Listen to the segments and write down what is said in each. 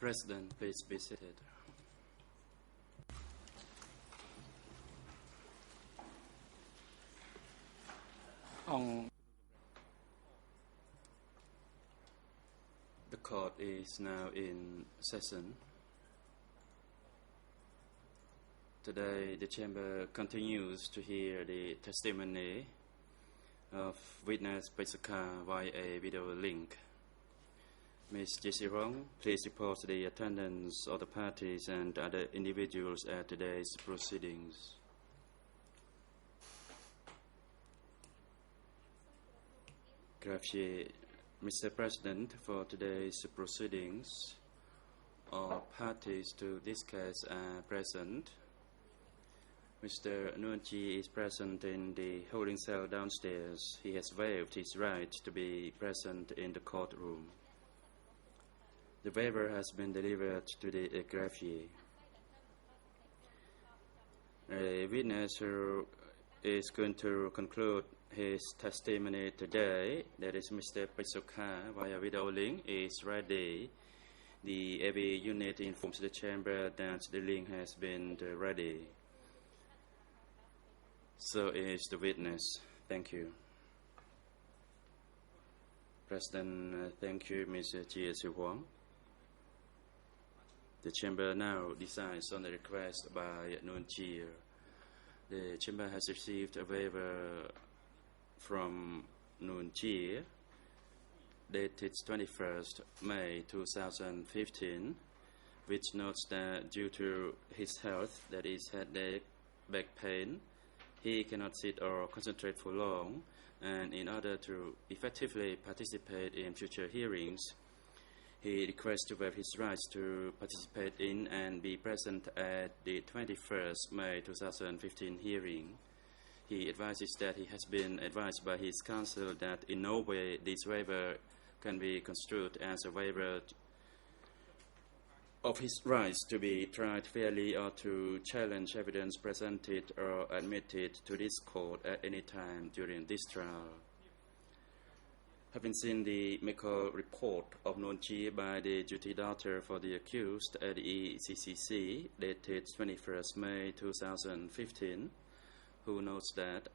President, please be seated. The court is now in session. Today, the chamber continues to hear the testimony of witness Paisuka via a video link. Ms. Jessie Rong, please report the attendance of the parties and other individuals at today's proceedings. Grazie, Mr. President, for today's proceedings. All parties to this case are present. Mr. Nuanchi is present in the holding cell downstairs. He has waived his right to be present in the courtroom. The waiver has been delivered to the greffier. A witness who is going to conclude his testimony today, that is Mr. Paisuka via video link, is ready. The AV unit informs the chamber that the link has been ready. So is the witness. Thank you. President, thank you, Ms. Chia Siu Huang. The chamber now decides on the request by Nguyen Chia. The chamber has received a waiver from Nguyen Chia dated 21st May 2015, which notes that due to his health, that is headache, back pain, he cannot sit or concentrate for long, and in order to effectively participate in future hearings, he requests to waive his rights to participate in and be present at the 21st May 2015 hearing. He advises that he has been advised by his counsel that in no way this waiver can be construed as a waiver of his rights to be tried fairly or to challenge evidence presented or admitted to this court at any time during this trial. Having seen the medical report of Nguyen Chia by the duty doctor for the accused at the ECCC dated 21st May 2015, who notes that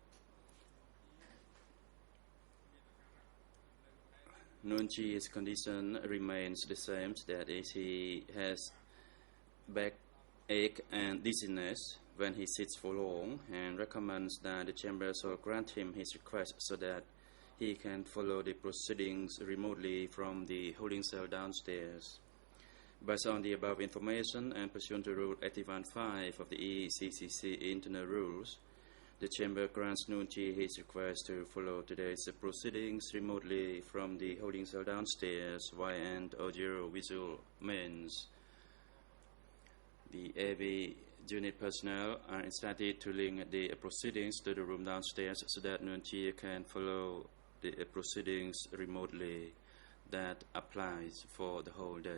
Nguyen Chia's condition remains the same, that is, he has backache and dizziness when he sits for long, and recommends that the chamber shall grant him his request so that he can follow the proceedings remotely from the holding cell downstairs. Based on the above information and pursuant to Rule 81.5 of the ECCC internal rules, the chamber grants Nguyen Chia his request to follow today's proceedings remotely from the holding cell downstairs via an audio-visual means. The AV unit personnel are instructed to link the proceedings to the room downstairs so that Nguyen Chia can follow the proceedings remotely. That applies for the whole day.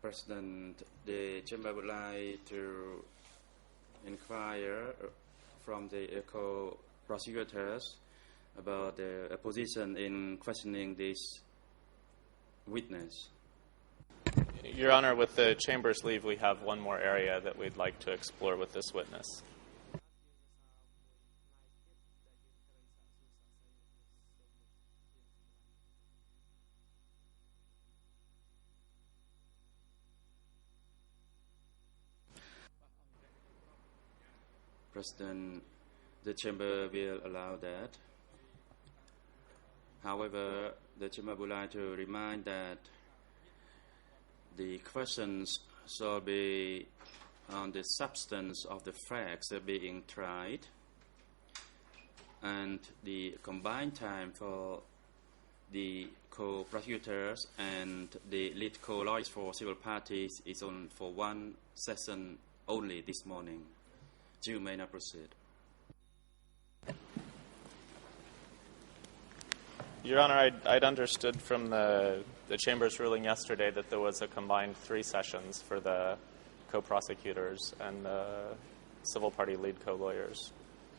President, the chamber would like to inquire from the co-prosecutors about the position in questioning this witness. Your Honor, with the chamber's leave, we have one more area that we'd like to explore with this witness. President, the chamber will allow that. However, the chamber would like to remind that the questions shall be on the substance of the facts being tried, and the combined time for the co-prosecutors and the lead co-lawyers for civil parties is on for one session only this morning. You may now proceed. Your Honor, I'd understood from the chamber's ruling yesterday that there was a combined 3 sessions for the co-prosecutors, and civil party lead co-lawyers.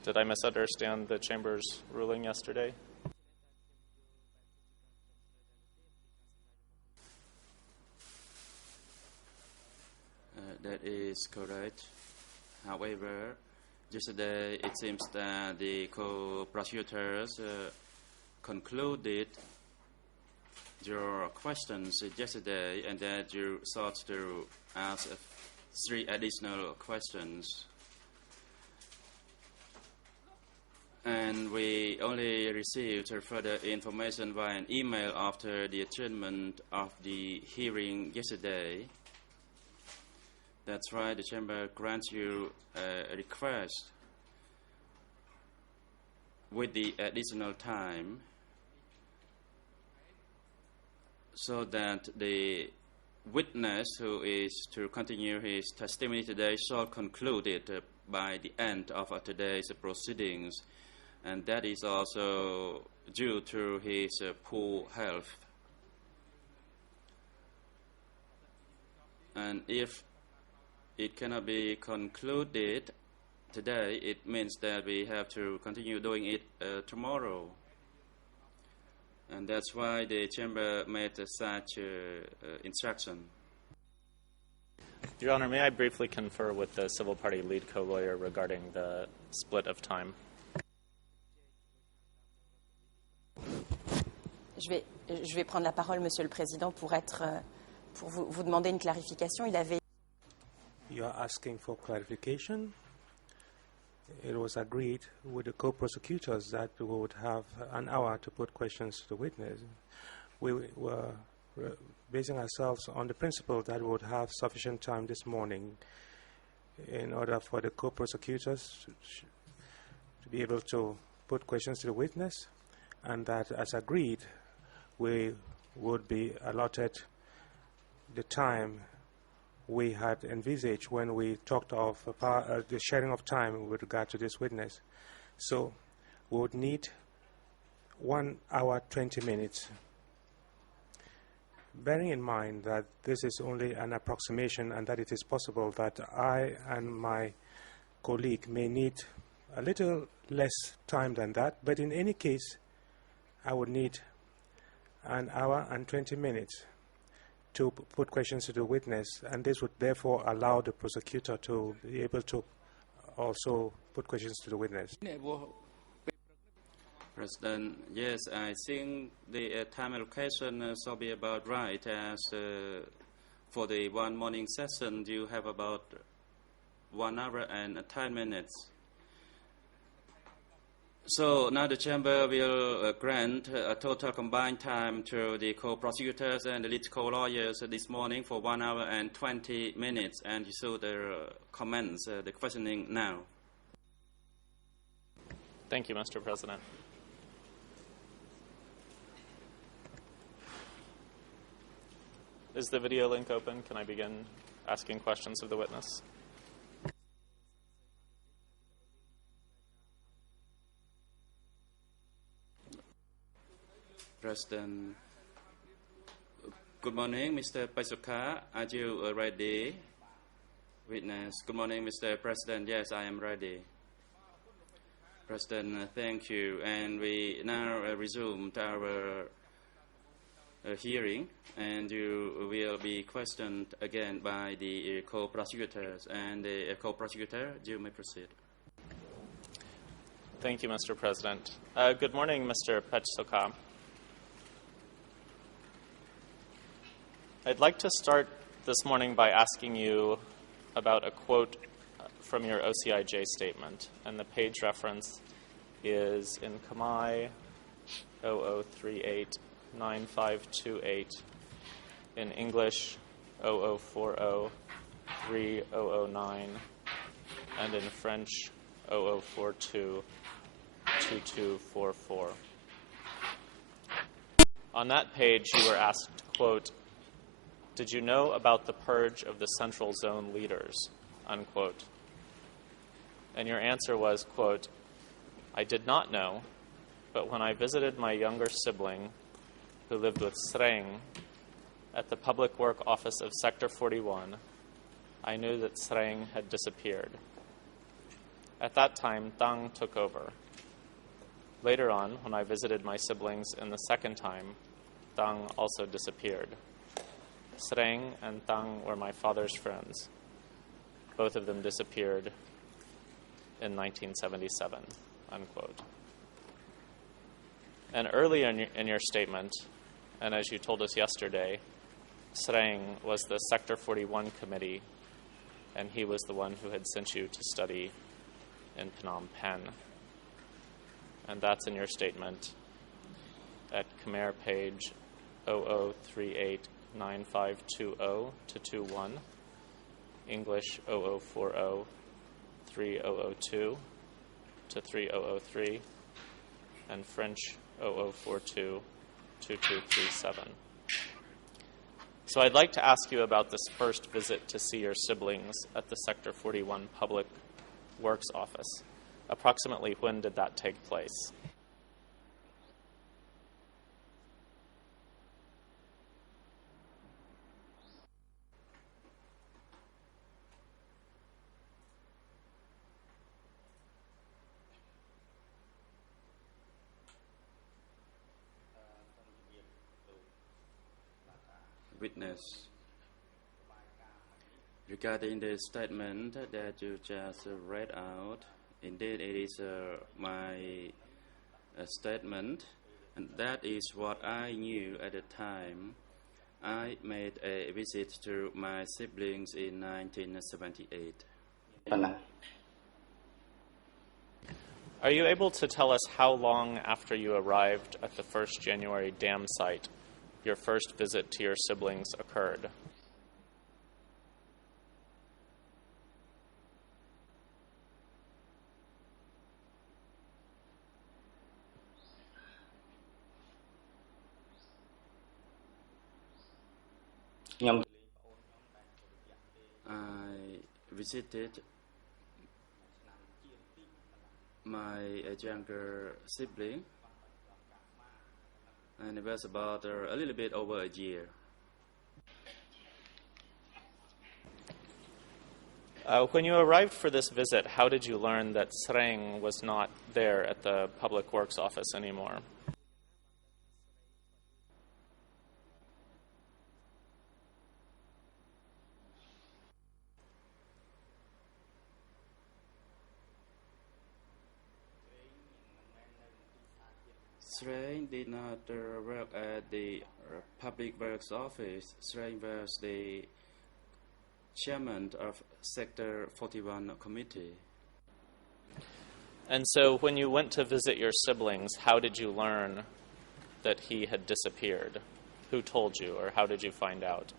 Did I misunderstand the Chamber's ruling yesterday? That is correct. However, yesterday it seems that the co-prosecutors concluded your questions yesterday and that you sought to ask 3 additional questions. And we only received further information via an email after the adjournment of the hearing yesterday. That's why the Chamber grants you a request with the additional time so that the witness who is to continue his testimony today shall conclude it by the end of today's proceedings, and that is also due to his poor health. And if it cannot be concluded today, it means that we have to continue doing it tomorrow. And that's why the Chamber made such instruction. Your Honor, may I briefly confer with the civil party lead co-lawyer regarding the split of time? Je vais prendre la parole, Monsieur le Président, pour vous demander une clarification. You are asking for clarification. It was agreed with the co-prosecutors that we would have an hour to put questions to the witness. We were basing ourselves on the principle that we would have sufficient time this morning in order for the co-prosecutors to be able to put questions to the witness, and that, as agreed, we would be allotted the time we had envisaged when we talked of the sharing of time with regard to this witness. So we would need 1 hour 20 minutes. Bearing in mind that this is only an approximation and that it is possible that I and my colleague may need a little less time than that, but in any case, I would need 1 hour and 20 minutes to put questions to the witness, and this would therefore allow the prosecutor to be able to also put questions to the witness. President, yes, I think the time allocation shall be about right, as for the one morning session you have about 1 hour and 10 minutes. So now the Chamber will grant a total combined time to the co-prosecutors and the lead co-lawyers this morning for 1 hour and 20 minutes, and you should commence the questioning now. Thank you, Mr. President. Is the video link open? Can I begin asking questions of the witness? President, good morning, Mr. Paisuka. Are you ready? Witness, good morning, Mr. President. Yes, I am ready. President, thank you. And we now resume our hearing, and you will be questioned again by the co-prosecutors. And the co-prosecutor, you may proceed. Thank you, Mr. President. Good morning, Mr. Paisuka. I'd like to start this morning by asking you about a quote from your OCIJ statement, and the page reference is in Khmer 00389528, in English 00403009, and in French 00422244. On that page, you were asked, quote, "Did you know about the purge of the Central Zone leaders?" unquote. And your answer was, quote, "I did not know, but when I visited my younger sibling, who lived with Sreng, at the Public Work Office of Sector 41, I knew that Sreng had disappeared." At that time, Tang took over. Later on, when I visited my siblings in the second time, Tang also disappeared. Sreng and Tang were my father's friends. Both of them disappeared in 1977, unquote. And earlier in your statement, and as you told us yesterday, Sreng was the Sector 41 committee, and he was the one who had sent you to study in Phnom Penh. And that's in your statement at Khmer page 00389520-21, English 0040-3002-3003, and French 0042-2237. So I'd like to ask you about this first visit to see your siblings at the Sector 41 Public Works Office. Approximately when did that take place? Witness. Regarding the statement that you just read out, indeed it is my statement, and that is what I knew at the time. I made a visit to my siblings in 1978. Are you able to tell us how long after you arrived at the 1st January dam site your first visit to your siblings occurred? I visited my younger sibling, and it was about a little bit over a year. When you arrived for this visit, how did you learn that Sreng was not there at the Public Works Office anymore? Sreng did not work at the Public Works Office. Sreng was the chairman of Sector 41 committee. And so when you went to visit your siblings, how did you learn that he had disappeared? Who told you, or how did you find out?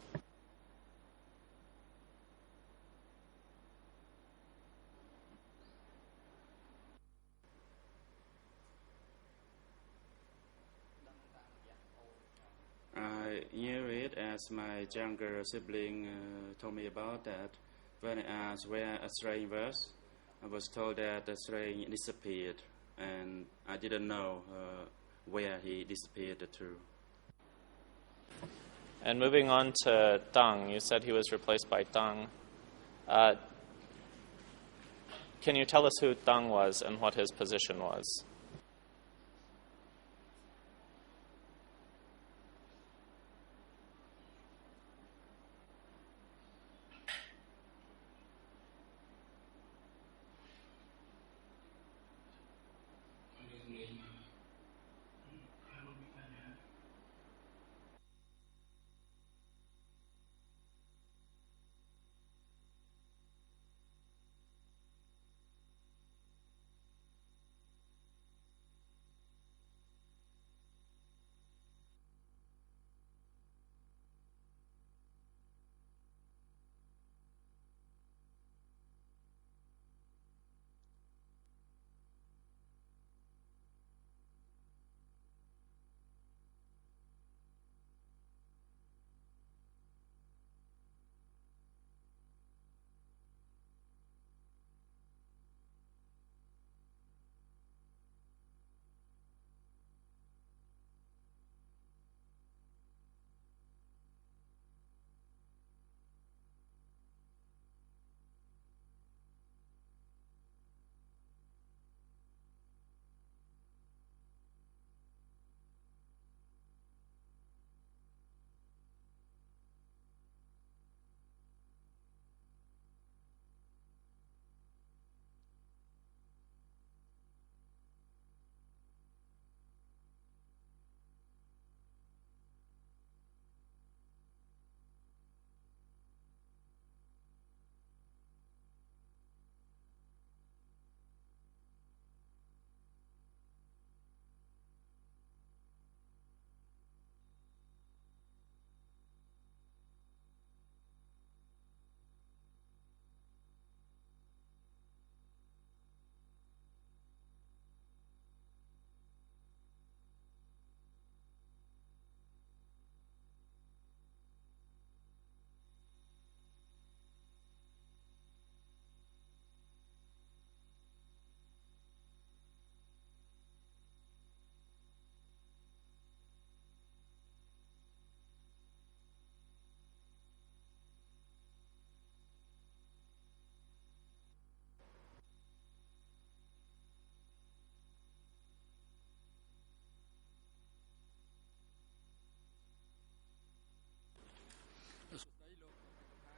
I knew it as my younger sibling told me about that. When I asked where Sreng was, I was told that Sreng disappeared, and I didn't know where he disappeared to. And moving on to Tang, you said he was replaced by Tang. Can you tell us who Tang was and what his position was?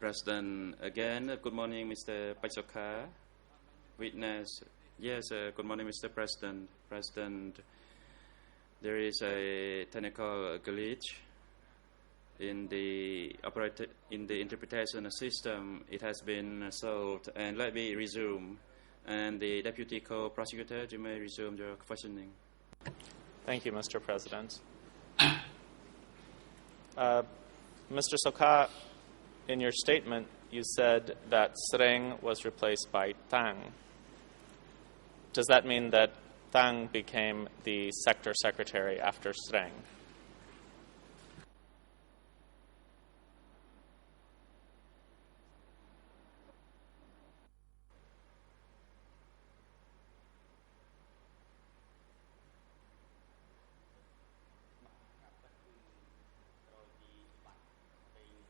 President, again, good morning, Mr. Paisokha. Witness, yes, good morning, Mr. President. President, there is a technical glitch in the interpretation system. It has been solved, and let me resume. And the Deputy Co-Prosecutor, you may resume your questioning. Thank you, Mr. President. Mr. Sokha, in your statement, you said that Sreng was replaced by Tang. Does that mean that Tang became the sector secretary after Sreng?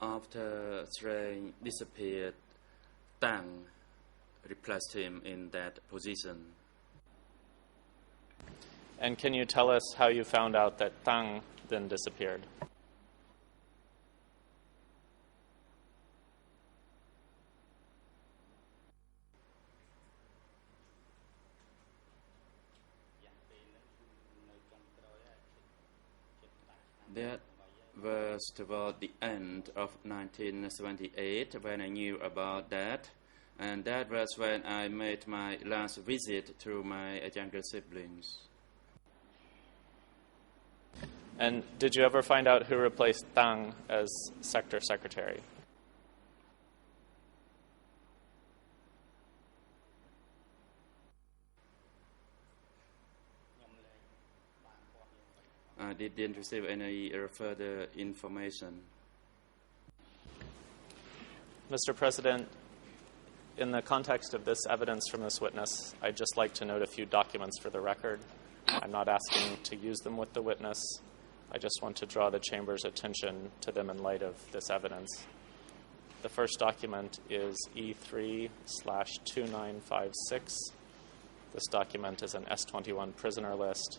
After Sreng disappeared, Tang replaced him in that position. And can you tell us how you found out that Tang then disappeared? That was toward the end of 1978 when I knew about that, and that was when I made my last visit to my younger siblings. And did you ever find out who replaced Tang as sector secretary? I didn't receive any further information. Mr. President, in the context of this evidence from this witness, I'd just like to note a few documents for the record. I'm not asking to use them with the witness. I just want to draw the Chamber's attention to them in light of this evidence. The first document is E3/2956. This document is an S-21 prisoner list.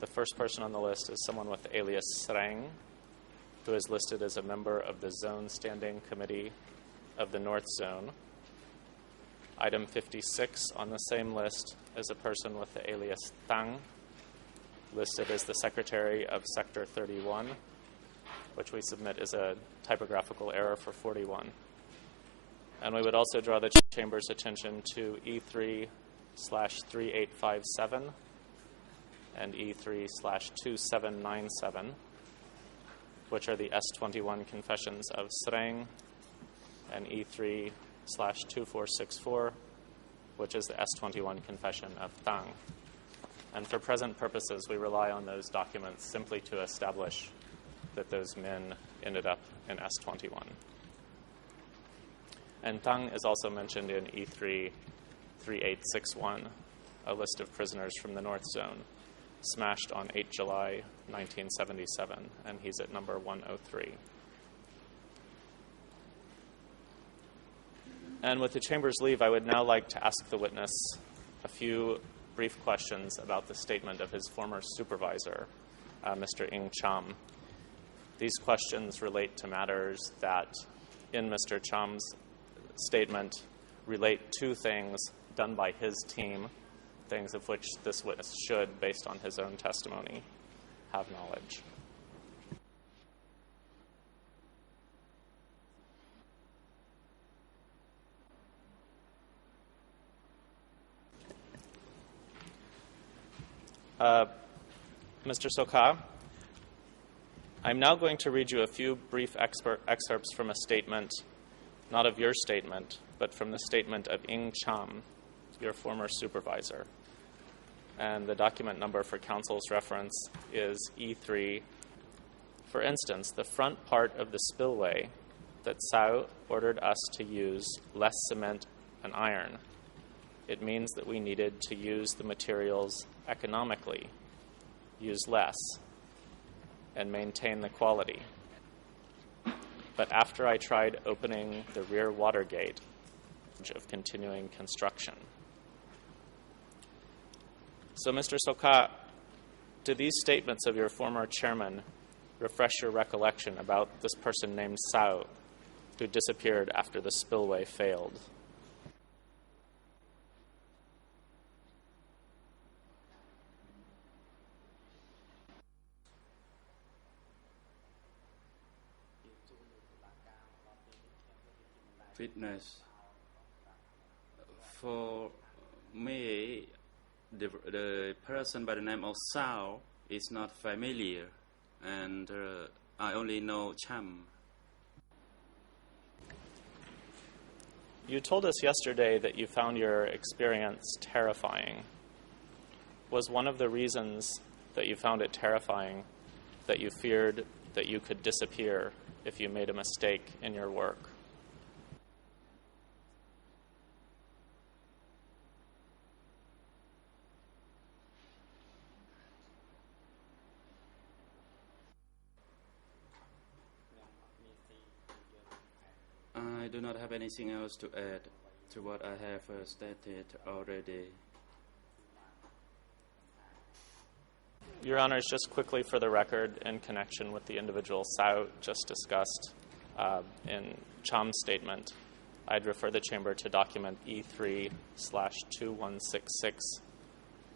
The first person on the list is someone with the alias Sreng, who is listed as a member of the Zone Standing Committee of the North Zone. Item 56 on the same list is a person with the alias Tang, listed as the Secretary of Sector 31, which we submit is a typographical error for 41. And we would also draw the Chamber's attention to E3/3857 and E3/2797, which are the S-21 confessions of Sreng, and E3/2464, which is the S-21 confession of Tang. And for present purposes, we rely on those documents simply to establish that those men ended up in S-21. And Tang is also mentioned in E3/3861, a list of prisoners from the North Zone, smashed on 8 July 1977, and he's at number 103. And with the Chamber's leave, I would now like to ask the witness a few brief questions about the statement of his former supervisor, Mr. Ng Cham. These questions relate to matters that, in Mr. Cham's statement, relate to things done by his team, things of which this witness should, based on his own testimony, have knowledge. Mr. Sokha, I'm now going to read you a few brief excerpts from a statement, not of your statement, but from the statement of Ng Cham, your former supervisor. And the document number for counsel's reference is E3. For instance, the front part of the spillway that Sao ordered us to use less cement and iron. It means that we needed to use the materials economically, use less, and maintain the quality. But after I tried opening the rear water gate of continuing construction. So, Mr. Sokha, do these statements of your former chairman refresh your recollection about this person named Sao who disappeared after the spillway failed. Witness. For me, the person by the name of Sao is not familiar, and I only know Cham. You told us yesterday that you found your experience terrifying. Was one of the reasons that you found it terrifying that you feared that you could disappear if you made a mistake in your work? I do not have anything else to add to what I have stated already. Your Honors, just quickly for the record, in connection with the individual Sao just discussed in Cham's statement, I'd refer the Chamber to document E3/2166,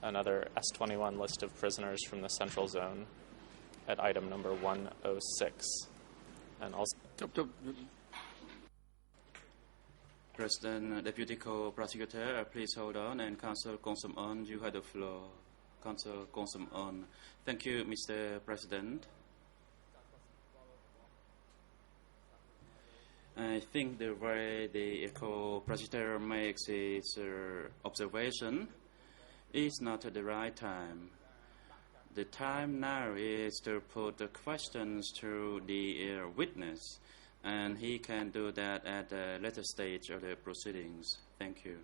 another S21 list of prisoners from the Central Zone at item number 106. And also... President, Deputy Co-Prosecutor, please hold on, and Counsel Kong-Som-on, you have the floor. Counsel Kong-Som-on. Thank you, Mr. President. I think the way the Co-Prosecutor makes his observation is not at the right time. The time now is to put the questions to the witness, and he can do that at a later stage of the proceedings. Thank you.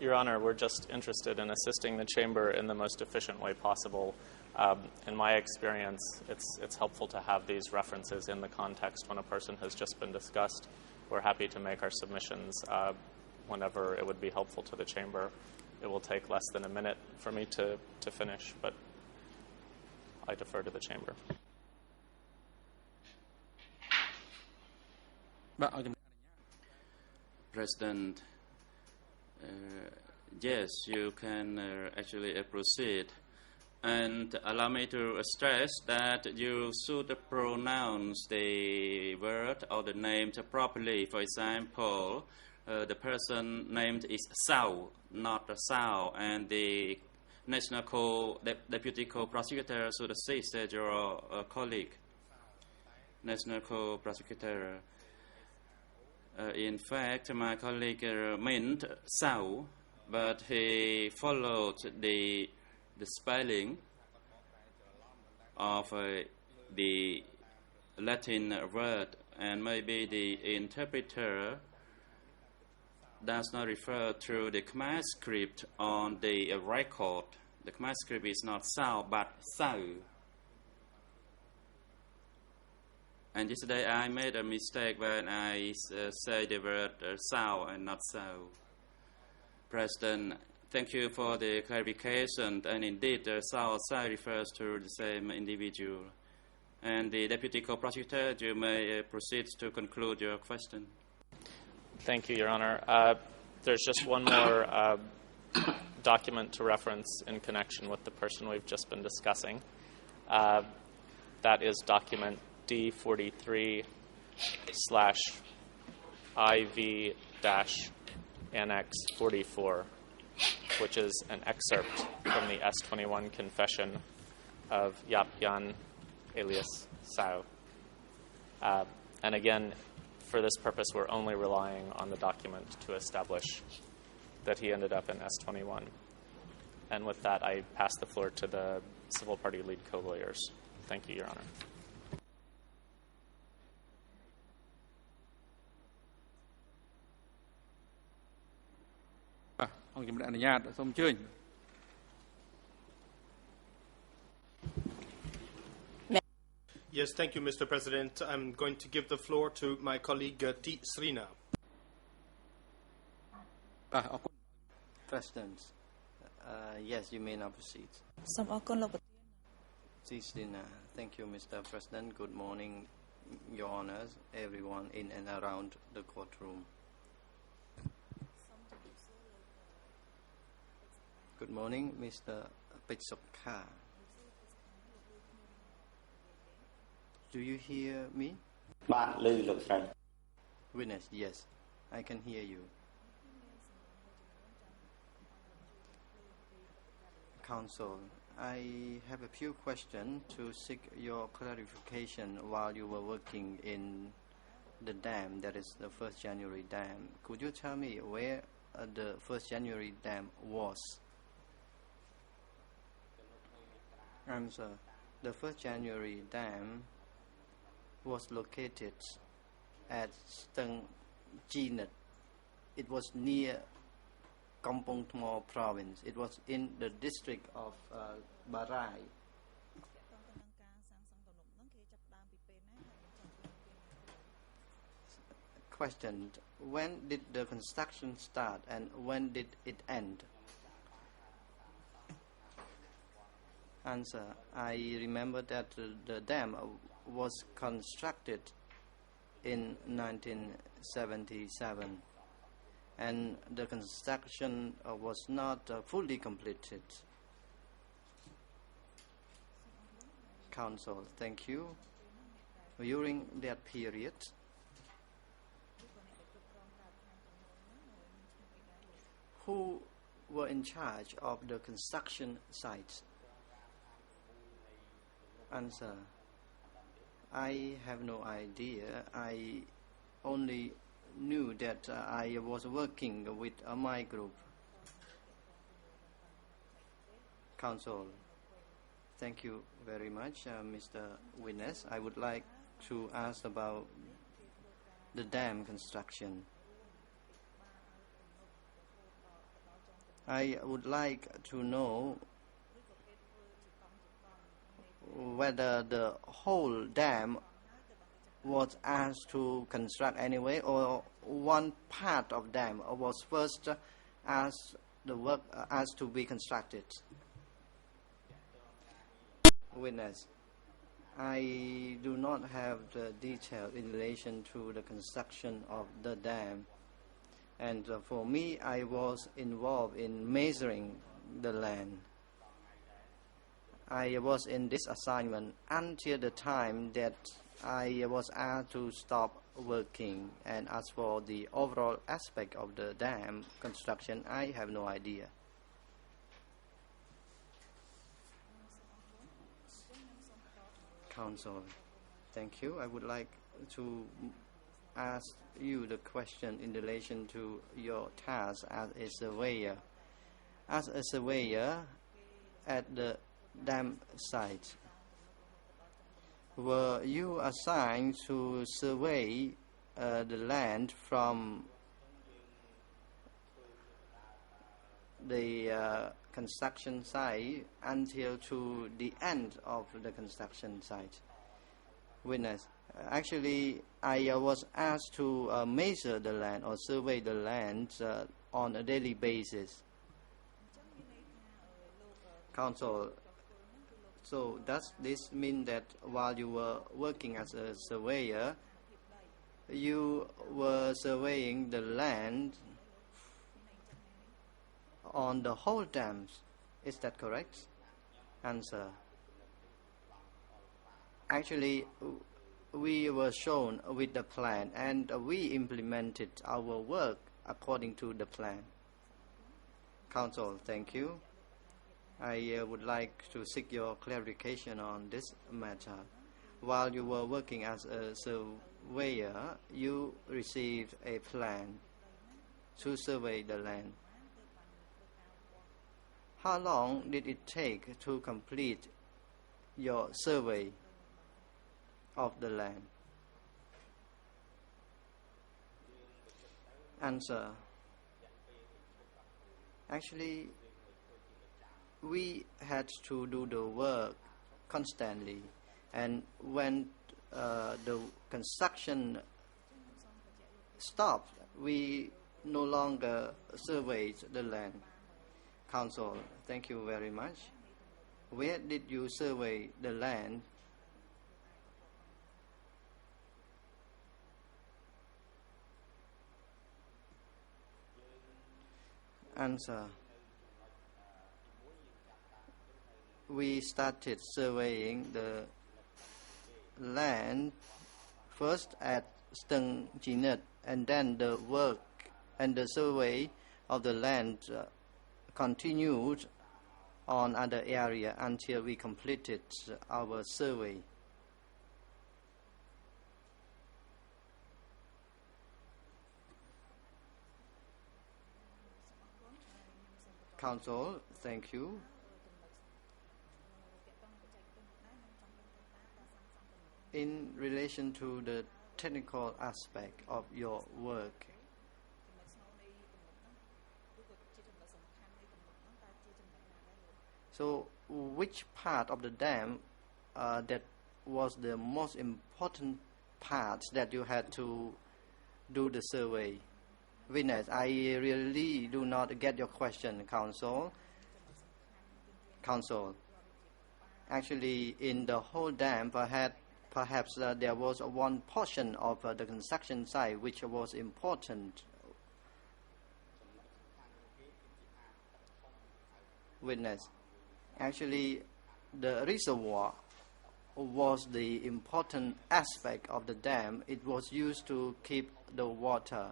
Your Honor, we're just interested in assisting the Chamber in the most efficient way possible. In my experience, it's helpful to have these references in the context when a person has just been discussed. We're happy to make our submissions whenever it would be helpful to the Chamber. It will take less than a minute for me to finish, but I defer to the Chamber. President, yes, you can actually proceed. And allow me to stress that you should pronounce the word or the name properly. For example, the person named is Sao, not Sao, and the National Deputy Co-Prosecutor should assist your colleague, National Co-Prosecutor. In fact, my colleague meant Sao, but he followed the spelling of the Latin word, and maybe the interpreter does not refer to the Khmer script on the record. The Khmer script is not Sao, but Sao. And yesterday I made a mistake when I say the word Sao and not Sao. President, thank you for the clarification. And indeed, Sao refers to the same individual. And the Deputy Co-Prosecutor, you may proceed to conclude your question. Thank you, Your Honor. There's just one more document to reference in connection with the person we've just been discussing. That is document D43/IV-Annex 44, which is an excerpt from the S21 confession of Yap Yan alias Sao. And again, for this purpose, we're only relying on the document to establish that he ended up in S21. And with that, I pass the floor to the civil party lead co-lawyers. Thank you, Your Honor. Yes, thank you, Mr. President. I'm going to give the floor to my colleague, T. Srina. President, yes, you may now proceed. T. Srina, thank you, Mr. President. Good morning, Your Honors, everyone in and around the courtroom. Good morning, Mr. Pitsokha. Do you hear me? Witness, yes, I can hear you. Counsel, I have a few questions to seek your clarification while you were working in the dam, that is the 1st January dam. Could you tell me where the 1st January dam was? Answer. The 1st January dam was located at Steng Jinet. It was near Kampong Thmo province. It was in the district of Barai. Question. When did the construction start and when did it end? Answer. I remember that the dam was constructed in 1977 and the construction was not fully completed. Counsel, thank you. During that period, who were in charge of the construction site? Answer. I have no idea. I only knew that I was working with my group. Counsel, thank you very much, Mr. Witness. I would like to ask about the dam construction. I would like to know whether the whole dam was asked to construct anyway, or one part of dam was first asked the work asked to be constructed. Witness, I do not have the detail in relation to the construction of the dam, and for me, I was involved in measuring the land. I was in this assignment until the time that I was asked to stop working, and as for the overall aspect of the dam construction, I have no idea. Counsel, thank you. I would like to ask you the question in relation to your task as a surveyor. As a surveyor at the dam site, were you assigned to survey the land from the construction site until to the end of the construction site? Witness, actually I was asked to measure the land or survey the land on a daily basis. Counsel, so does this mean that while you were working as a surveyor, you were surveying the land on the whole dams? Is that correct? Answer. Actually, we were shown with the plan and we implemented our work according to the plan. Counsel, thank you. I would like to seek your clarification on this matter. While you were working as a surveyor, you received a plan to survey the land. How long did it take to complete your survey of the land? Answer. Actually, we had to do the work constantly, and when the construction stopped, we no longer surveyed the land. Counsel, thank you very much. Where did you survey the land? Answer. We started surveying the land first at Steng Jinet, and then the work and the survey of the land continued on other area until we completed our survey. Council, thank you. In relation to the technical aspect of your work, so which part of the dam that was the most important part that you had to do the survey? Witness, I really do not get your question, Council. Council, actually in the whole dam, perhaps there was one portion of the construction site which was important. Witness, actually the reservoir was the important aspect of the dam. It was used to keep the water.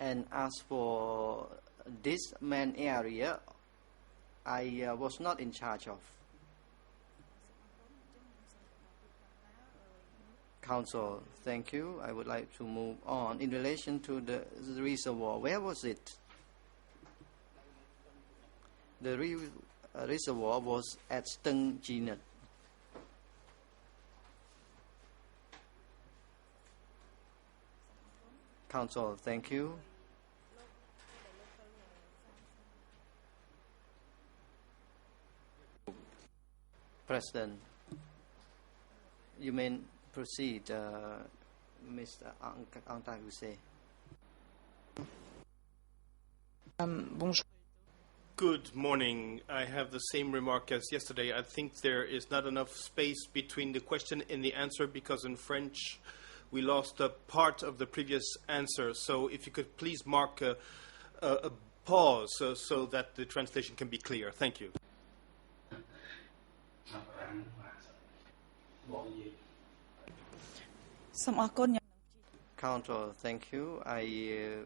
And as for this main area, I was not in charge of. Council, thank you. I would like to move on. In relation to the reservoir, where was it? The reservoir was at Steng Jinet. Council, thank you. President, you may proceed, Mr. Angta Hussein. Bonjour. Good morning. I have the same remark as yesterday. I think there is not enough space between the question and the answer because in French we lost a part of the previous answer. So if you could please mark a pause so that the translation can be clear. Thank you. Council, thank you. I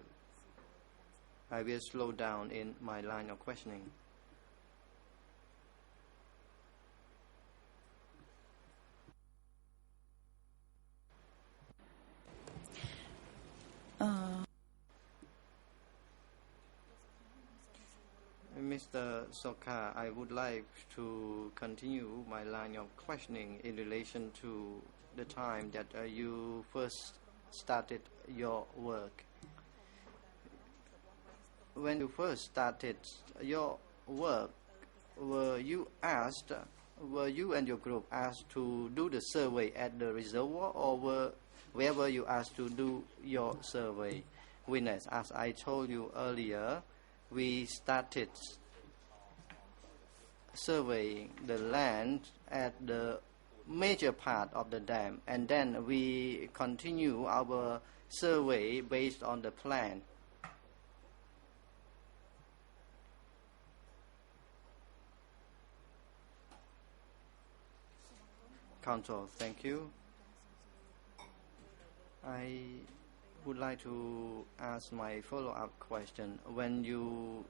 will slow down in my line of questioning. Mr. Sokha, I would like to continue my line of questioning in relation to the time that you first started your work. When you first started your work, were you and your group asked to do the survey at the reservoir, or where were you asked to do your survey? Witness, as I told you earlier, we started surveying the land at the major part of the dam, and then we continue our survey based on the plan. Council, thank you. I would like to ask my follow-up question. When you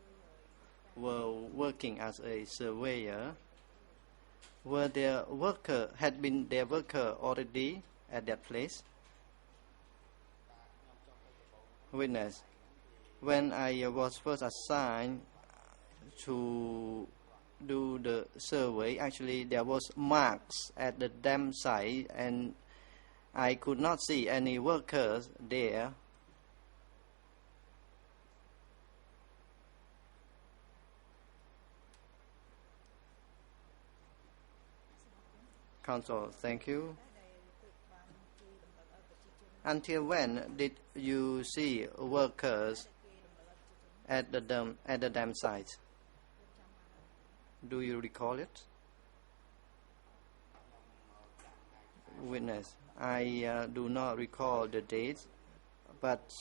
were working as a surveyor, had been there worker already at that place? Witness, when I was first assigned to do the survey, actually there was marks at the dam site and I could not see any workers there. Council, thank you. Until when did you see workers at the dam site? Do you recall it? Witness, I do not recall the dates, but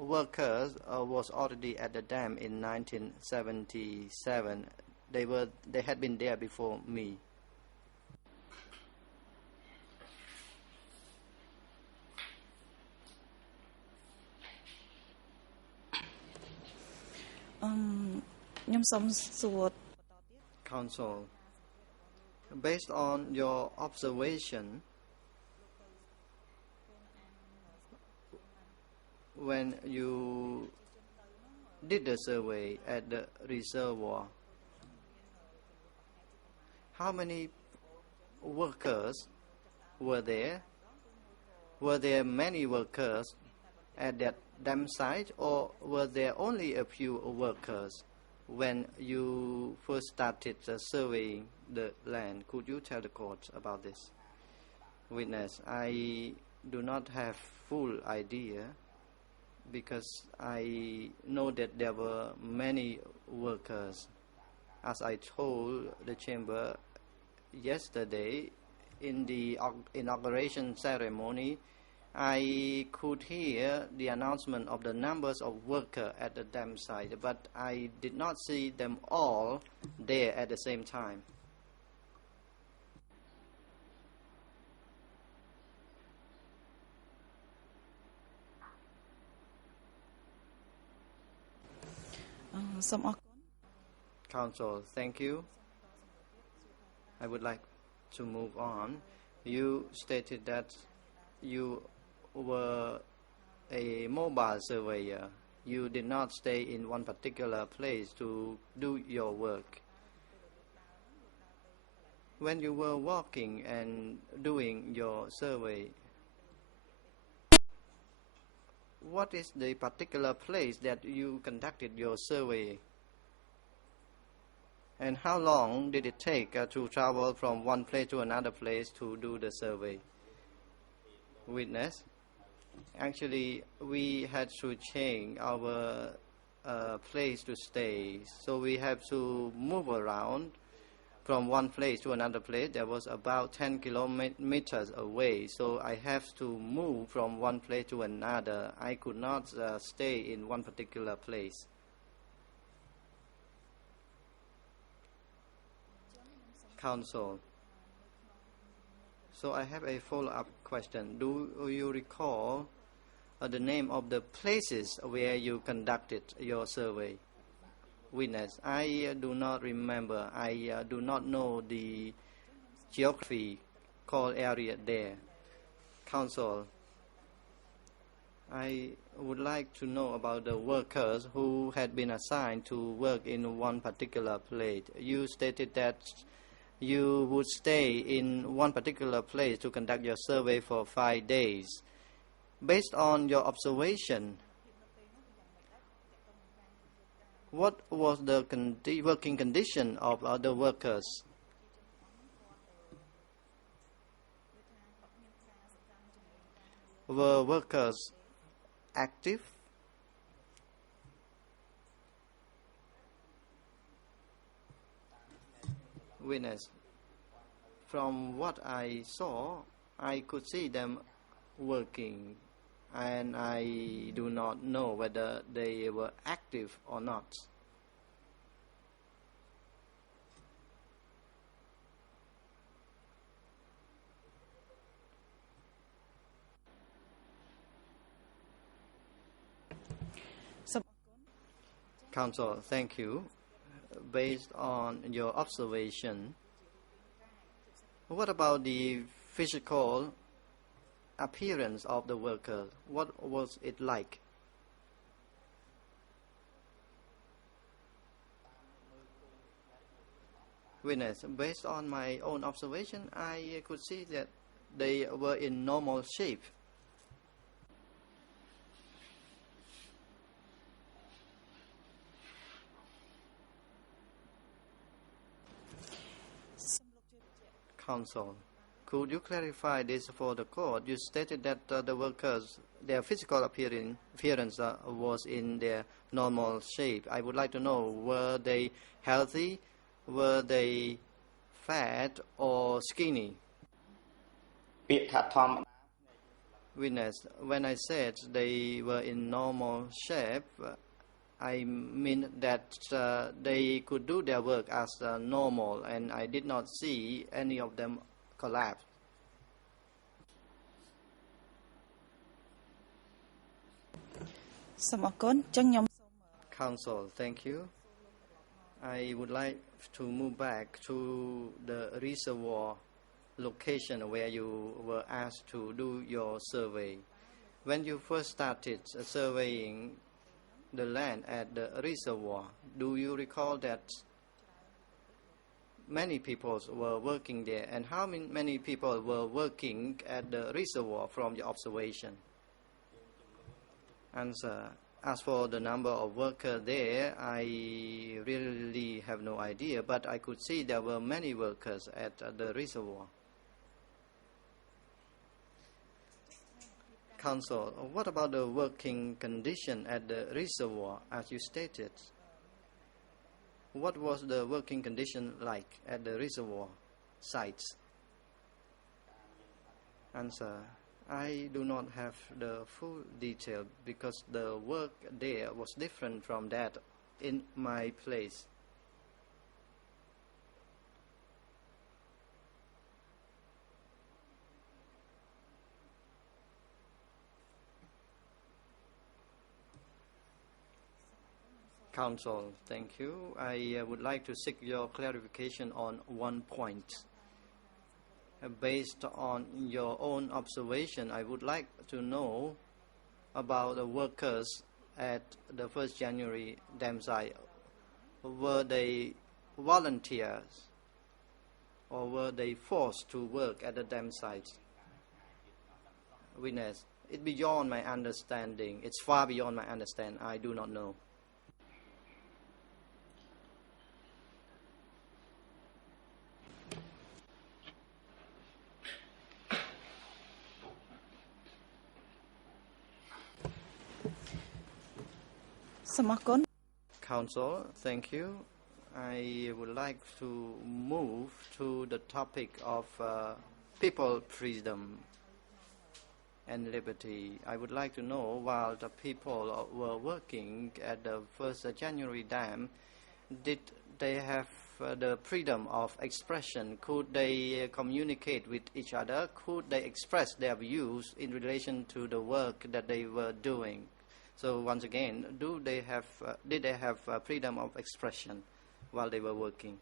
workers was already at the dam in 1977. They had been there before me. Counsel, based on your observation, when you did the survey at the reservoir, how many workers were there? Were there many workers at that dam site, or were there only a few workers when you first started surveying the land? Could you tell the court about this? Witness, I do not have full idea because I know that there were many workers. As I told the chamber yesterday in the inauguration ceremony, I could hear the announcement of the numbers of workers at the dam site, but I did not see them all there at the same time. Counsel, thank you. I would like to move on. You stated that you were a mobile surveyor. You did not stay in one particular place to do your work. When you were walking and doing your survey, what is the particular place that you conducted your survey? And how long did it take to travel from one place to another place to do the survey? Witness, actually we had to change our place to stay, so we have to move around from one place to another place. There was about 10 kilometers away, so I have to move from one place to another. I could not stay in one particular place. Counsel, so I have a follow-up question. Do you recall the name of the places where you conducted your survey? Witness, I do not remember. I do not know the geography called area there. Counsel, I would like to know about the workers who had been assigned to work in one particular place. You stated that you would stay in one particular place to conduct your survey for 5 days. Based on your observation, what was the working condition of the workers? Were workers active? Witness, from what I saw, I could see them working, and I do not know whether they were active or not. Counsel, thank you. Based on your observation, what about the physical appearance of the worker? What was it like? Witness, based on my own observation, I could see that they were in normal shape. Counsel, could you clarify this for the court? You stated that the workers, their physical appearance was in their normal shape. I would like to know, were they healthy, were they fat or skinny? Witness, when I said they were in normal shape, I mean that they could do their work as normal, and I did not see any of them collapse. Counsel, thank you. I would like to move back to the reservoir location where you were asked to do your survey. When you first started surveying the land at the reservoir, do you recall that many people were working there, and how many people were working at the reservoir from your observation? Answer. As for the number of workers there, I really have no idea, but I could see there were many workers at the reservoir. Counsel, what about the working condition at the reservoir, as you stated? What was the working condition like at the reservoir sites? Answer. I do not have the full detail because the work there was different from that in my place. Counsel, thank you. I would like to seek your clarification on one point. Based on your own observation, I would like to know about the workers at the 1st January dam site. Were they volunteers or were they forced to work at the dam site? Witness, it's beyond my understanding. It's far beyond my understanding. I do not know. Counsel, thank you. I would like to move to the topic of people freedom and liberty. I would like to know, while the people were working at the 1st January dam, did they have the freedom of expression? Could they communicate with each other? Could they express their views in relation to the work that they were doing? So once again, did they have freedom of expression while they were working?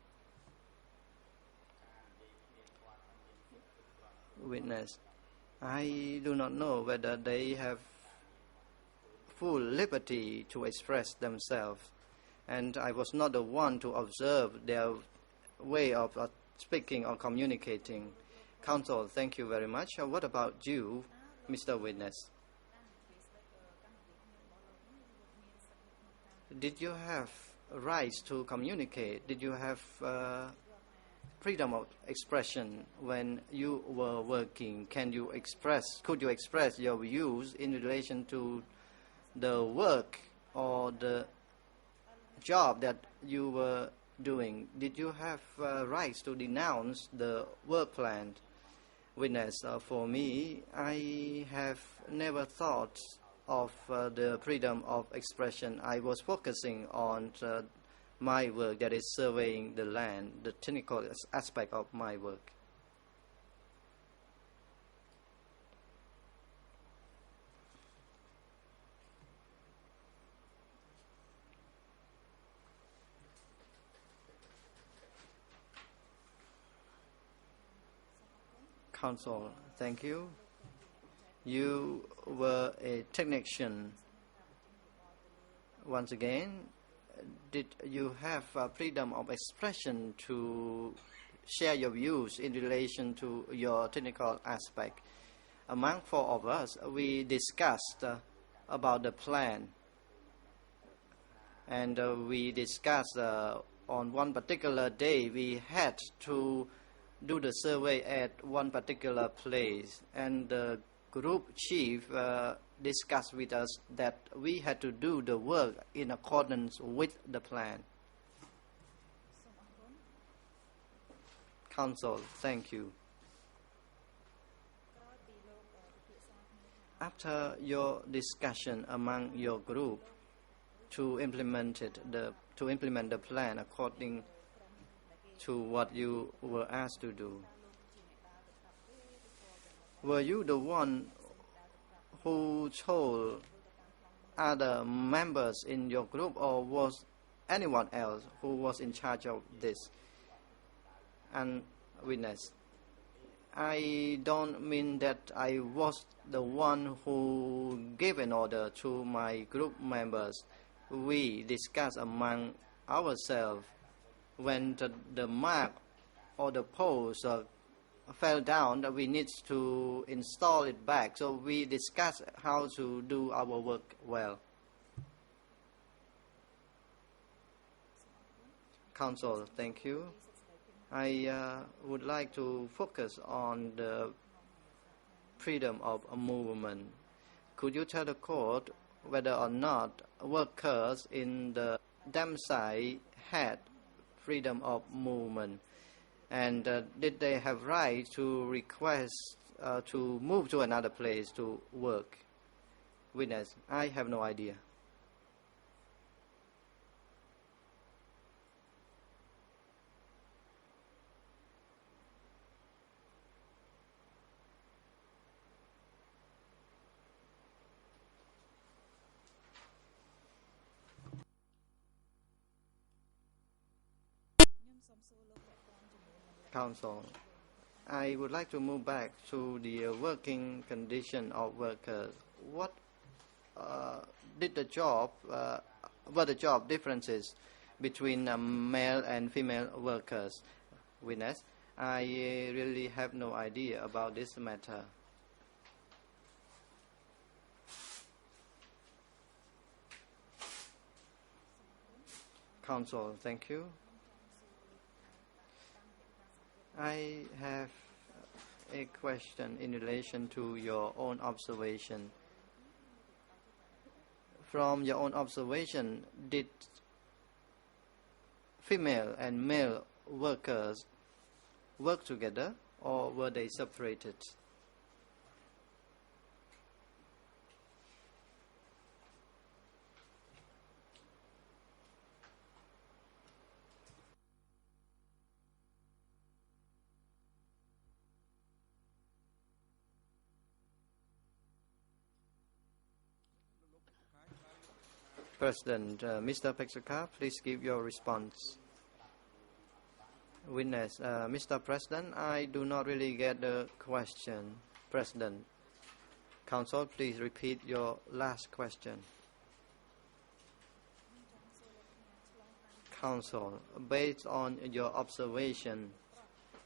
Witness, I do not know whether they have full liberty to express themselves, and I was not the one to observe their way of speaking or communicating. Counsel, thank you very much. What about you, Mr. Witness? Did you have rights to communicate? Did you have freedom of expression when you were working? Could you express your views in relation to the work or the job that you were doing? Did you have rights to denounce the work plan? Witness, for me, I have never thought of the freedom of expression. I was focusing on my work, that is surveying the land, the technical aspect of my work. Counsel, thank you. You were a technician. Once again, did you have freedom of expression to share your views in relation to your technical aspect? Among four of us, we discussed about the plan, and we discussed on one particular day we had to do the survey at one particular place, and the group chief discussed with us that we had to do the work in accordance with the plan. Counsel, thank you. After your discussion among your group to implement the plan according to what you were asked to do, were you the one who told other members in your group, or was anyone else who was in charge of this? And witness, I don't mean that I was the one who gave an order to my group members. We discussed among ourselves when the mark or the post fell down that we need to install it back. So we discussed how to do our work well. Council, thank you. I would like to focus on the freedom of movement. Could you tell the court whether or not workers in the dam site had freedom of movement? And did they have right to request to move to another place to work? Witness, I have no idea. Council, I would like to move back to the working condition of workers. What were the job differences between male and female workers? Witness, I really have no idea about this matter. Council, thank you. I have a question in relation to your own observation. From your own observation, did female and male workers work together, or were they separated? President, Mr. Peksaka, please give your response. Witness, Mr. President, I do not really get the question. President, Council, please repeat your last question. Council, based on your observation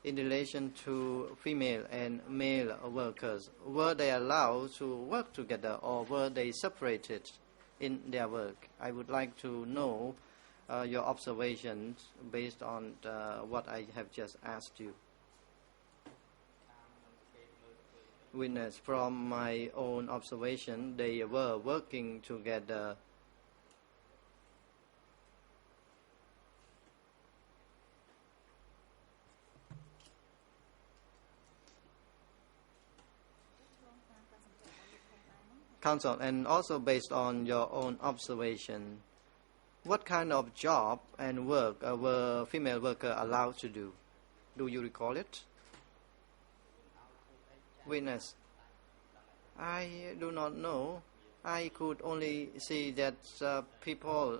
in relation to female and male workers, were they allowed to work together, or were they separated in their work? I would like to know your observations based on what I have just asked you. Witness, from my own observation, they were working together. Council, and also based on your own observation, what kind of job and work were female workers allowed to do? Do you recall it? Witness, I do not know. I could only see that people,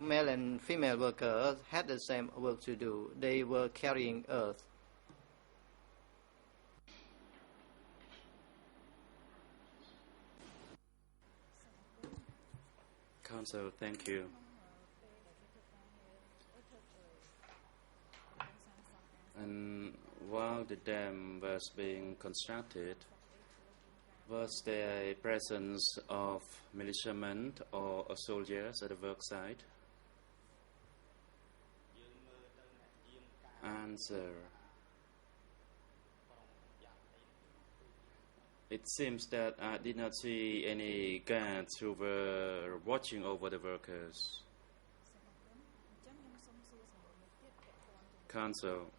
male and female workers, had the same work to do. They were carrying earth. Council, thank you. And while the dam was being constructed, was there a presence of militiamen or soldiers at the work site? Answer. It seems that I did not see any guards who were watching over the workers. Council,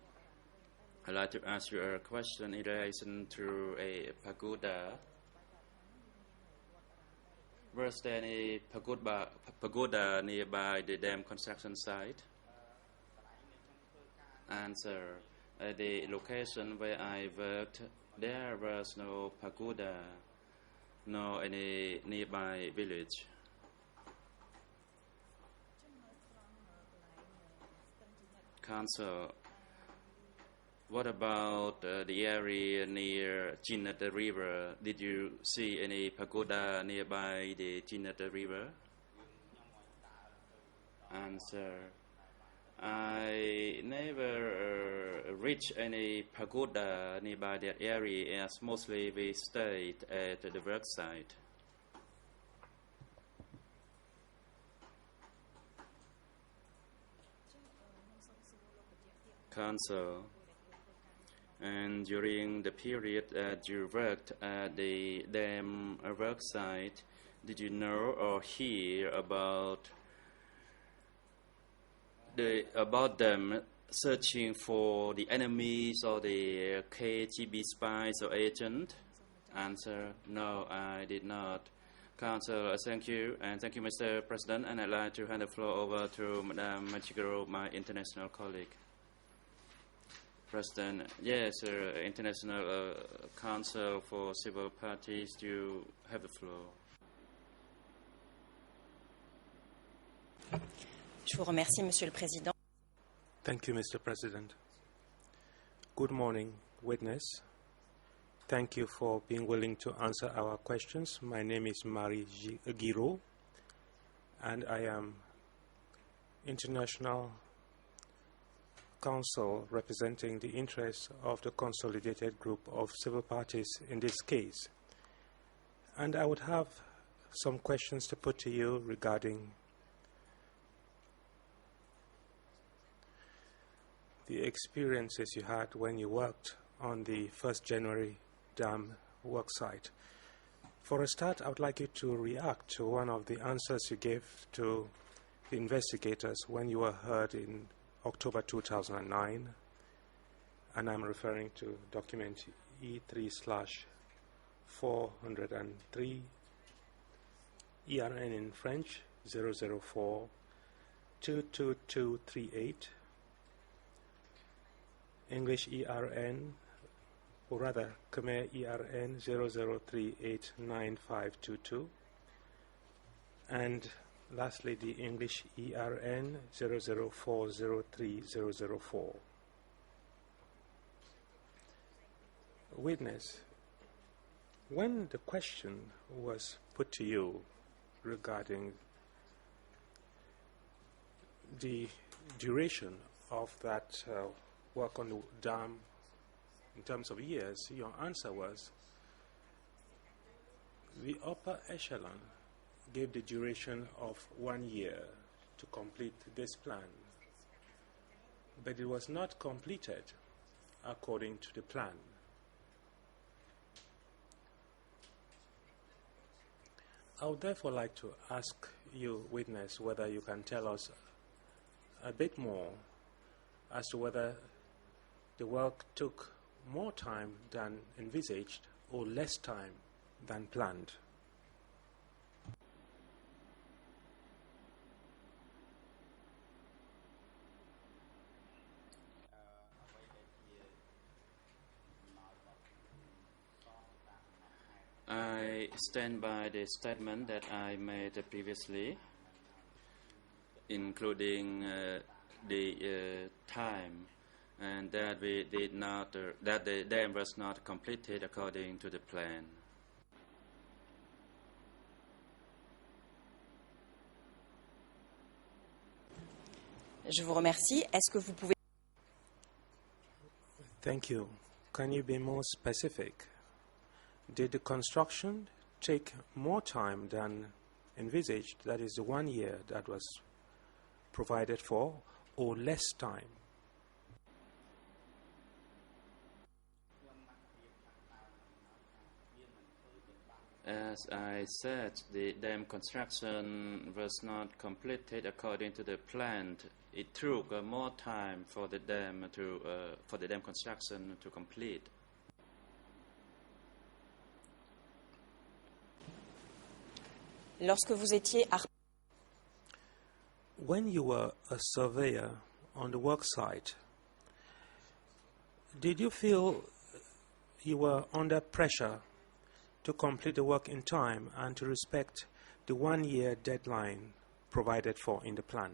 I'd like to ask you a question in relation to a pagoda. Was there any pagoda nearby the dam construction site? Answer. At the location where I worked, there was no pagoda, nor any nearby village. Council. What about the area near Chinata River? Did you see any pagoda nearby the Chinata River? Answer. I never reached any pagoda nearby that area, as mostly we stayed at the work site. Council. And during the period that you worked at the dam work site, did you know or hear about them searching for the enemies or the KGB spies or agent? Answer. No, I did not. Council, thank you. And thank you, Mr. President. And I'd like to hand the floor over to Madame Machigoro, my international colleague. President, yes, International Council for Civil Parties, you have the floor. Je vous remercie, Monsieur le Président. Thank you, Mr. President. Good morning, witness. Thank you for being willing to answer our questions. My name is Marie Giro, and I am International Council representing the interests of the consolidated group of civil parties in this case. And I would have some questions to put to you regarding the experiences you had when you worked on the 1st January dam worksite. For a start, I would like you to react to one of the answers you gave to the investigators when you were heard in October 2009, and I'm referring to document E3/403, ERN in French 004 22238, English ERN, or rather Khmer ERN 00389522, and lastly, the English ERN 004030004. Witness, when the question was put to you regarding the duration of that work on the dam in terms of years, your answer was the upper echelon gave the duration of 1 year to complete this plan, but it was not completed according to the plan. I would therefore like to ask you, witness, whether you can tell us a bit more as to whether the work took more time than envisaged or less time than planned. I stand by the statement that I made previously, including the time, and that we did not, that the dam was not completed according to the plan. Je vous remercie. Est-ce que vous pouvez... Thank you. Can you be more specific? Did the construction take more time than envisaged, that is the 1 year that was provided for, or less time? As I said, the dam construction was not completed according to the plan. It took more time for the dam construction to complete. Lorsque vous étiez à... When you were a surveyor on the work site, did you feel you were under pressure to complete the work in time and to respect the 1-year deadline provided for in the plan?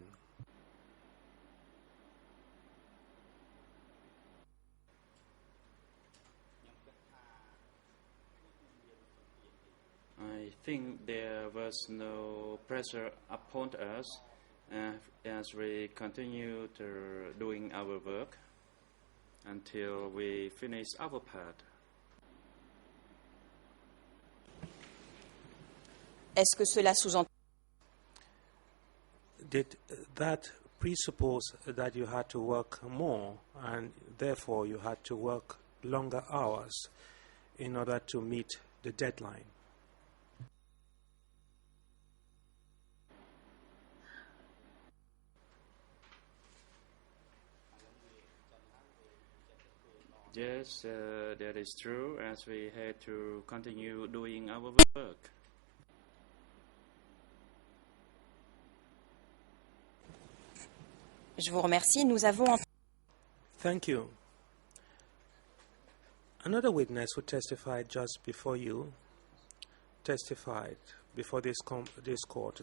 I think there was no pressure upon us as we continue to doing our work until we finish our part. Est-ce que cela sous-entend... Did that presuppose that you had to work more and therefore you had to work longer hours in order to meet the deadline? Yes, that is true, as we had to continue doing our work. Je vous remercie. Nous avons... Thank you. Another witness who testified just before you testified before this court.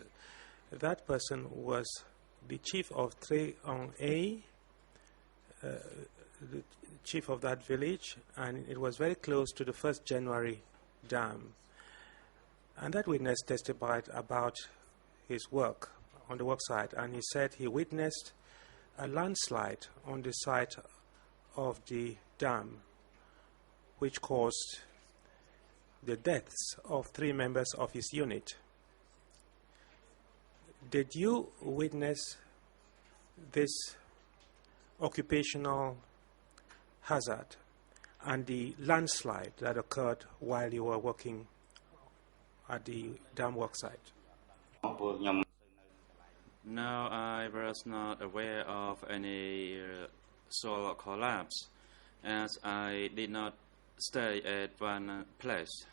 That person was the chief of Tre On A, the chief of that village, and it was very close to the 1st January dam. And that witness testified about his work on the work site, and he said he witnessed a landslide on the site of the dam, which caused the deaths of 3 members of his unit. Did you witness this occupational hazard and the landslide that occurred while you were working at the dam work site? No, I was not aware of any soil collapse, as I did not stay at one place.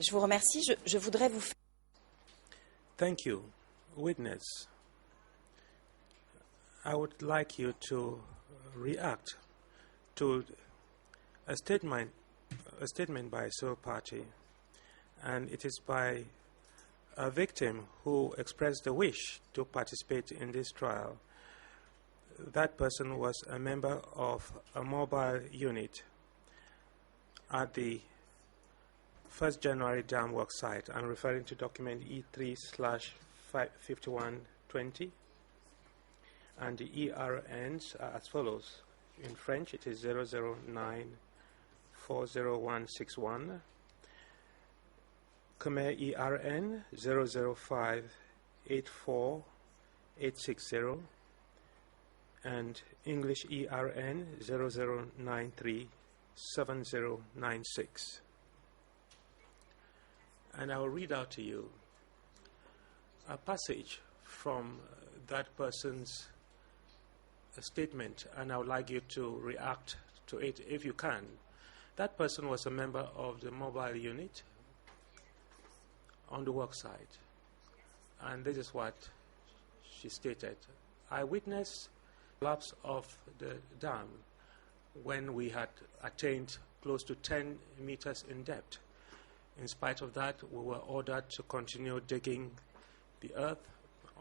Je vous remercie. Je voudrais vous... Thank you. Witness, I would like you to react to a statement by a third party, and it is by a victim who expressed the wish to participate in this trial. That person was a member of a mobile unit at the 1st January dam work site. I'm referring to document E3/5120, and the ERNs are as follows. In French, it is 009-40161, Khmer ERN 005-84860, and English ERN 0093-7096. And I will read out to you a passage from that person's statement, and I would like you to react to it if you can. That person was a member of the mobile unit on the work site, and this is what she stated. I witnessed the collapse of the dam when we had attained close to 10 meters in depth. In spite of that, we were ordered to continue digging the earth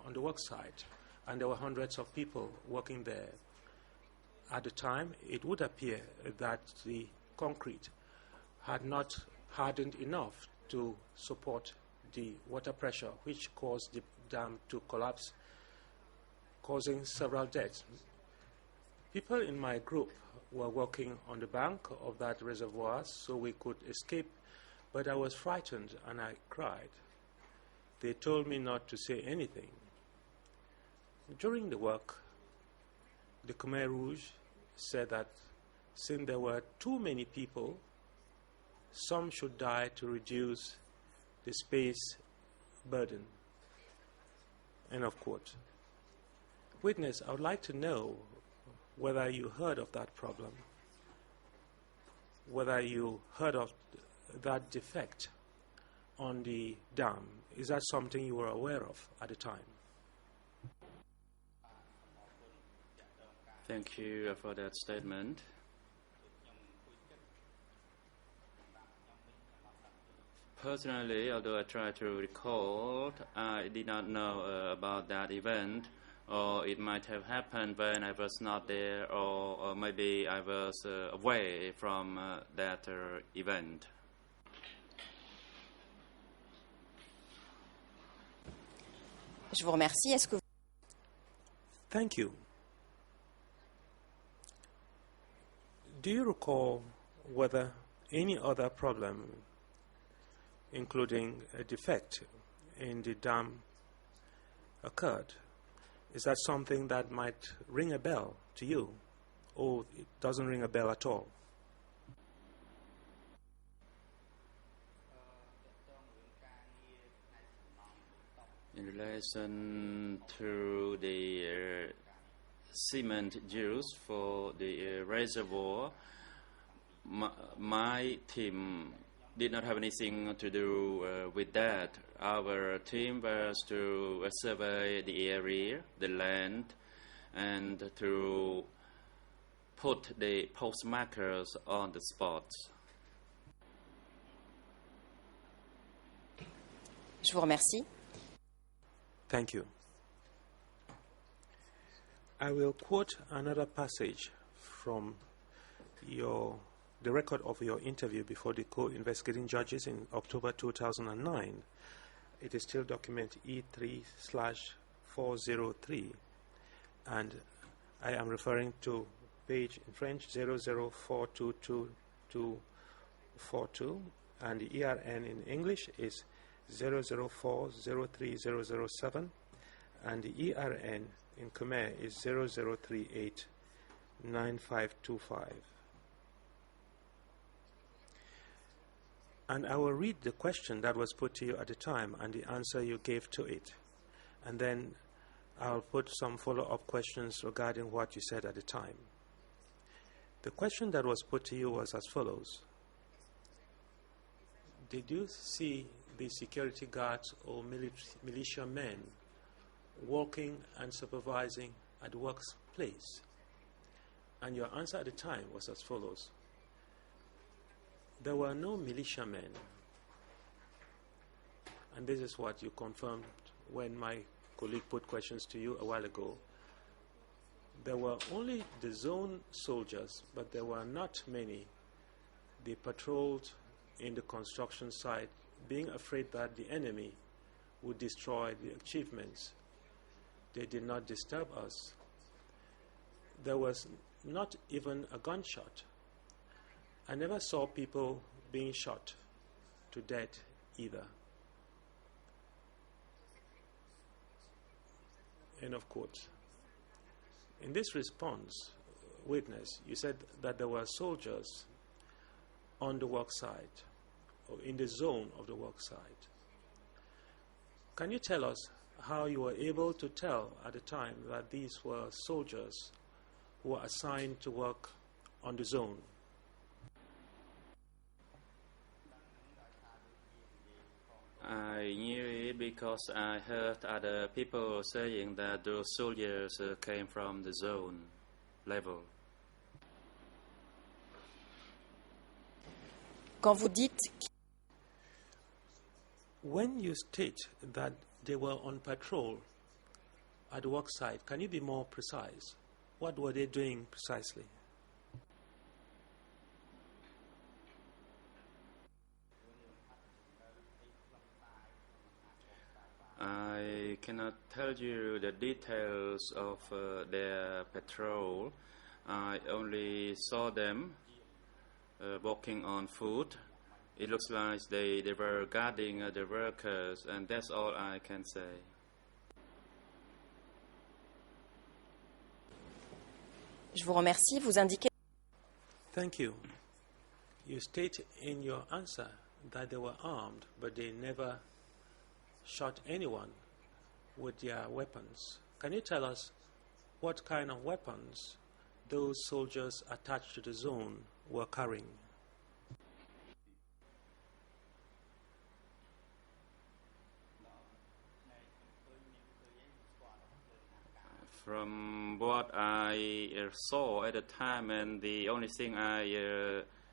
on the work site, and there were hundreds of people working there. At the time, it would appear that the concrete had not hardened enough to support the water pressure, which caused the dam to collapse, causing several deaths. People in my group were working on the bank of that reservoir so we could escape, but I was frightened and I cried. They told me not to say anything. During the work, the Khmer Rouge said that since there were too many people, some should die to reduce the space burden. End of quote. Witness, I would like to know whether you heard of that problem. whether you heard of that defect on the dam. Is that something you were aware of at the time? Thank you for that statement. Personally, although I try to recall, I did not know about that event, or it might have happened when I was not there, or maybe I was away from that event. Je vous remercie. Est-ce que Thank you. Do you recall whether any other problem, including a defect in the dam, occurred? Is that something that might ring a bell to you, or it doesn't ring a bell at all? In relation to the cement used for the reservoir, my team did not have anything to do with that. Our team was to survey the area, the land, and to put the post markers on the spots. Je vous remercie. Thank you. I will quote another passage from the record of your interview before the co-investigating judges in October 2009. It is still document E3/403, and I am referring to page in French 00422242, and the ERN in English is 004-03007, and the ERN in Khmer is 00389525. And I will read the question that was put to you at the time and the answer you gave to it. And then I'll put some follow-up questions regarding what you said at the time. The question that was put to you was as follows. Did you see the security guards or militia men working and supervising at the workplace? And your answer at the time was as follows. There were no militiamen. And this is what you confirmed when my colleague put questions to you a while ago. There were only the zone soldiers, but there were not many. They patrolled in the construction site, being afraid that the enemy would destroy the achievements. They did not disturb us. There was not even a gunshot. I never saw people being shot to death either. End of quote. In this response, witness, you said that there were soldiers on the work site, or in the zone of the work site. Can you tell us how you were able to tell at the time that these were soldiers who were assigned to work on the zone? I knew it because I heard other people saying that those soldiers came from the zone level. Quand vous dites When you state that they were on patrol at the work site, can you be more precise? What were they doing precisely? I cannot tell you the details of their patrol. I only saw them walking on foot. It looks like they were guarding the workers, and that's all I can say. Je vous remercie. Vous indiquez Thank you. You state in your answer that they were armed, but they never shot anyone with their weapons. Can you tell us what kind of weapons those soldiers attached to the zone were carrying? From what I saw at the time, and the only thing I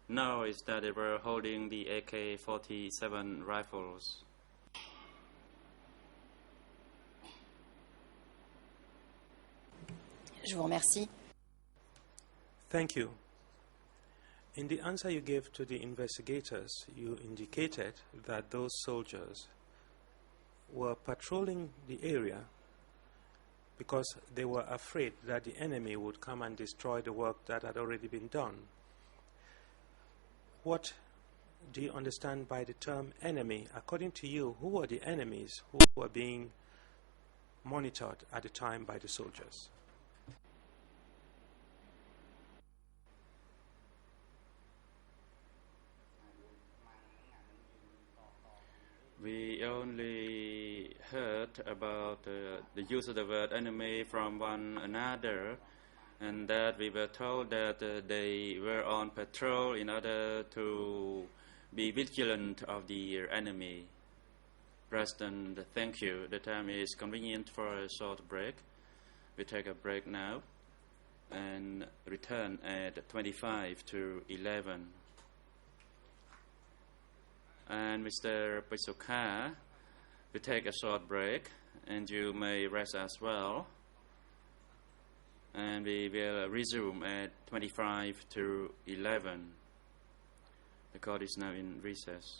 know is that they were holding the AK-47 rifles. Je vous remercie. Thank you. In the answer you gave to the investigators, you indicated that those soldiers were patrolling the area because they were afraid that the enemy would come and destroy the work that had already been done. What do you understand by the term enemy? According to you, who were the enemies who were being monitored at the time by the soldiers? We only heard about the use of the word enemy from one another, and that we were told that they were on patrol in order to be vigilant of the enemy. President, thank you. The time is convenient for a short break. We take a break now and return at 25 to 11. And Mr. Pisuka, we take a short break, and you may rest as well. And we will resume at 25 to 11. The court is now in recess.